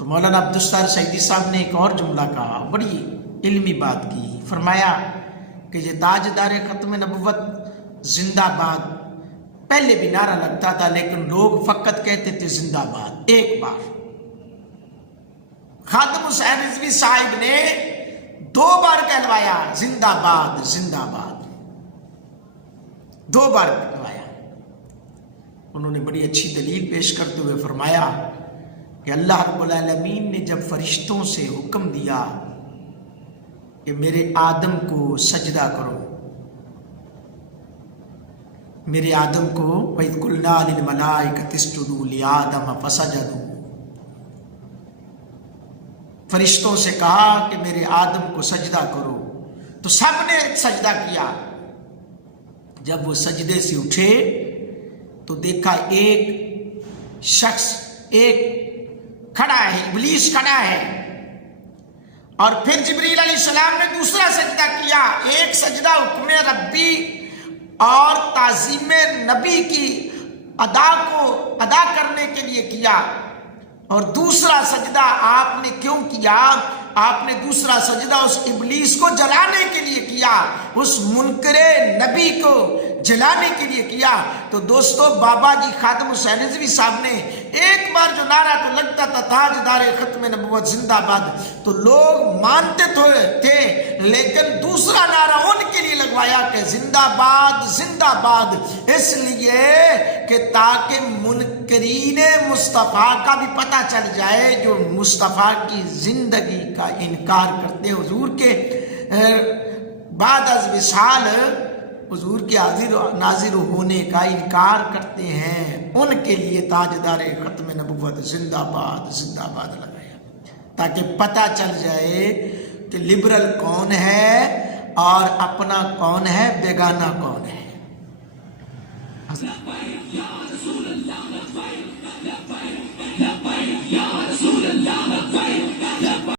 تو مولانا عبدالستار سعیدی صاحب نے ایک اور جملہ کہا، بڑی علمی بات کی، فرمایا کہ یہ تاجدار ختم نبوت زندہ باد پہلے بھی نعرہ لگتا تھا، لیکن لوگ فقط کہتے تھے زندہ باد ایک بار۔ خادم حسین رضوی صاحب نے 2 بار کہلوایا زندہ باد زندہ باد، 2 بار کہلوایا۔ انہوں نے بڑی اچھی دلیل پیش کرتے ہوئے فرمایا کہ اللہ رب العالمین نے جب فرشتوں سے حکم دیا کہ میرے آدم کو سجدہ کرو، میرے آدم کو وَإِذْ قُلْنَا لِلْمَلَائِكَةِ اسْجُدُوا لِآدَمَ فَسَجَدُوا، فرشتوں سے کہا کہ میرے آدم کو سجدہ کرو، تو سب نے سجدہ کیا۔ جب وہ سجدے سے اٹھے تو دیکھا ایک شخص ایک کھڑا ہے، ابلیس کھڑا ہے، اور پھر جبریل علیہ السلام نے دوسرا سجدہ کیا۔ ایک سجدہ حکم ربی اور تعظیم نبی کی ادا کرنے کے لیے کیا، اور دوسرا سجدہ آپ نے کیوں کیا؟ آپ نے دوسرا سجدہ اس ابلیس کو جلانے کے لیے کیا، اس منکر نبی کو جلانے کے لیے کیا۔ تو دوستو، بابا جی خادم حسین رضوی صاحب نے ایک بار جو نعرہ تو لگتا تھا تاجدار ختم نبوت زندہ باد، تو لوگ مانتے تھے، لیکن دوسرا نعرہ ان کے لیے لگوایا کہ زندہ باد، اس لیے کہ تاکہ منکرین مصطفیٰ کا بھی پتہ چل جائے، جو مصطفیٰ کی زندگی کا انکار کرتے، حضور کے بعد از وصال حضور کے حاضر و ناظر ہونے کا انکار کرتے ہیں، ان کے لیے تاجدار ختم نبوت زندہ باد لگایا، تاکہ پتہ چل جائے کہ لبرل کون ہے اور اپنا کون ہے، بیگانہ کون ہے۔